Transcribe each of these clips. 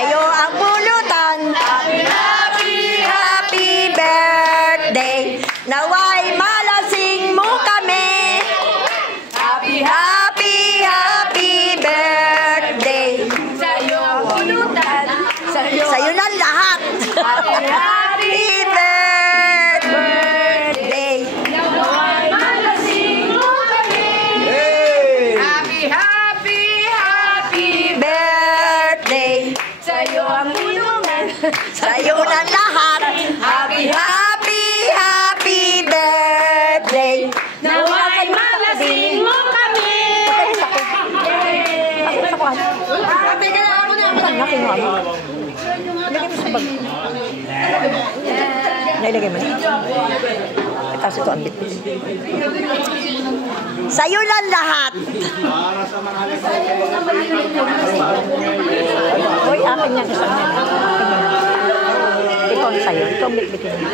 Sa'yo ang pulutan. Happy, happy, happy birthday. Naway malasing mo kami. Happy, happy, happy birthday. Sa'yo ang pulutan. Sa'yo ng lahat. Happy, happy birthday. Naway malasing mo kami. Happy, happy, happy Birthday. Sa'yo ang pulutan. Sa'yo ng lahat. Happy, happy, happy birthday. Naway malasing mo kami. Teka lang ako na. Nakinuha mo. Lagay mo sa bag. Nailagay mo na. Tapos ito ang bitbit. Sa'yo lang lahat. Hoy, akin yan. Isang yan. Ito ang sa'yo. Ito ang bitbitin mo.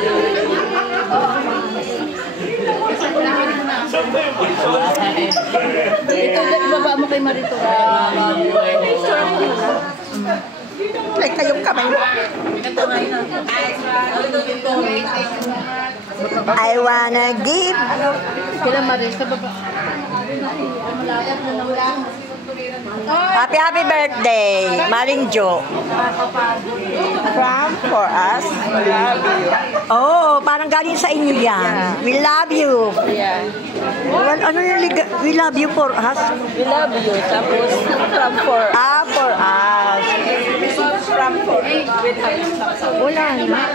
Ito, ibaba mo kay Marito. Ay, kayong kamay mo. I wanna give. Kailan Maris? Sa baba. Happy, happy birthday, Maring Jo. From for us. Love you. Oh, parang galing sa inyo yan. We love you. Yeah. Well, ano yung we love you for us? We love you. Tapos, from for For us. From for Wala naman.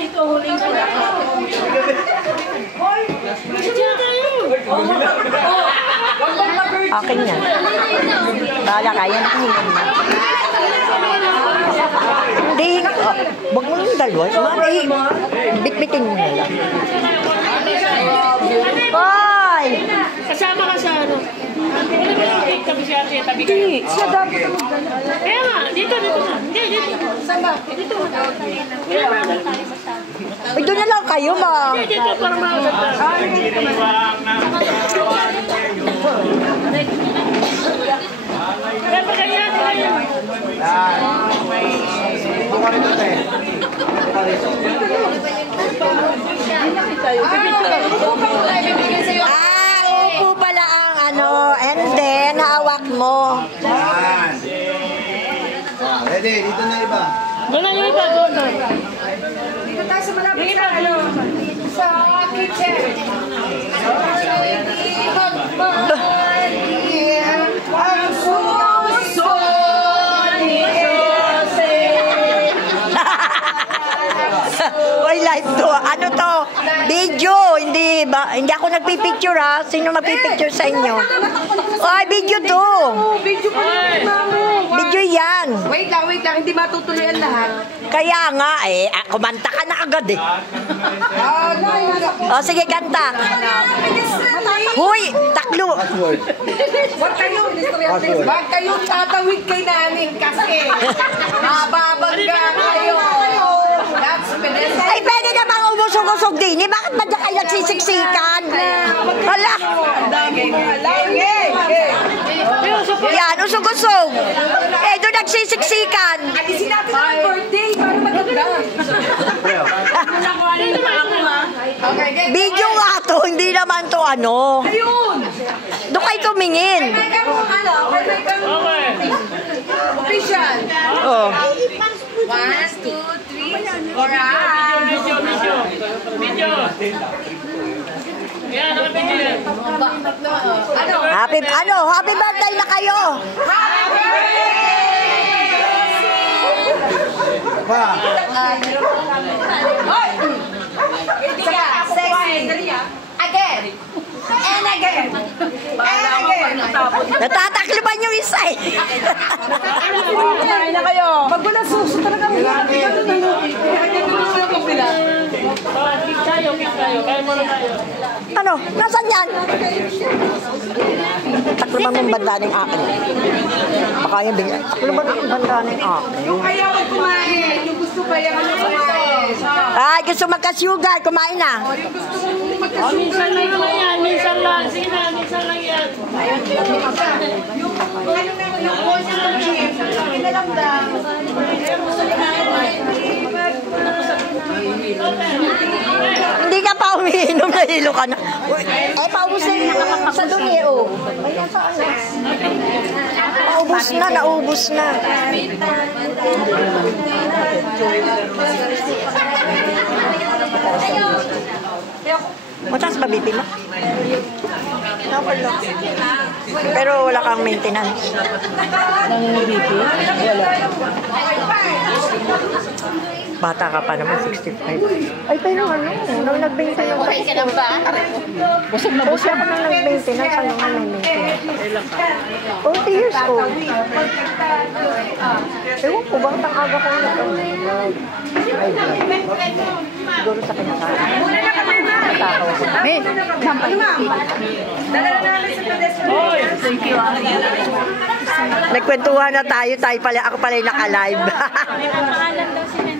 Ito, huling ko na. Akin yan. Bahala ka, yan ang hinan mo. Hindi, wag mo yung dalawa. Bitbitin mo na lang. Hoy! Kasama ka sa ano? Tabi siya, tabi ka. Hindi, siya dapat magdala. Kaya nga, dito na. Hindi, dito. Saan ba? Dito. Ay, doon na lang kayo, ma. Dito, para makaganda. Kaya pa ganyan, ganyan. Upo pala ang ano, and then hawak mo. Ready, dito na iba. Doon na yung iba, doon na. Dito tayo sa malapit sa ano? Sa kitchen. Ang suso ni Jose. Hoy, live to. Ano to? Video. Hindi ba? Hindi ako nagpipicture ha. Sino magpipicture sa inyo? Ay, video to. Video pa rin mamo. Video yan. Wait lang. Hindi matutuloy ang lahat. Kaya nga kumanta ka na agad eh. O, sige, kanta. Huy, taklo. Huwag kayong tatawid kay namin kasi mababangga kayo. That's pedestrian. Ay, pwede namang umusog-usog din. Bakit ba dyan kayo nagsisiksikan? Hala. Yan, usog-usog. Doon nagsisiksikan. Alisin natin ang birthday para maganda. Video nga to, hindi naman to ano. Ayun! Doon kayo tumingin. May kang official. Oh. 1, 2, 3, alright. Video. Yan, nakapigil yan. Happy birthday na kayo. Pa. Again. And again. Natatakliban yung isa eh. Kumain na kayo. Pag wala suso talaga. Kick tayo. Kaya mo na tayo. Ano? Nasaan yan? Takliban mong banda ng akin. Baka yung bigyan. Takliban mong banda ng akin. Yung ayaw kumain. Yung gusto pa yung kumain. Ay, gusto magka-sugar. Kumain na. Yung gusto mong Minsan lang naman yan. Minsan lang. Sige na, minsan lang yan. Yung boys ng gym, pinalamdam. Hindi ka pa umiinom, nahilo ka na. Uy, paubos na yung sa dumi, oh. Ayan sa ano. Paubos na, naubos na. Mataas ba BP mo? Okay lang. Pero wala kang maintenance. Ang BP? Wala. Bata ka pa naman, 65. Ay, pero ano, nung nag-maintenance ako. ka na ba? Busog na Kasi ako nung nag-maintenance, ano nga may maintenance? 40 years old. Ewan ko, bakit ang aga ko na ito? Siguro sa kinakain. Matakaw ko. May, Dala na namin sa pedestrian. thank you. Nagkwentuhan na tayo pala, ako pala yung naka-live.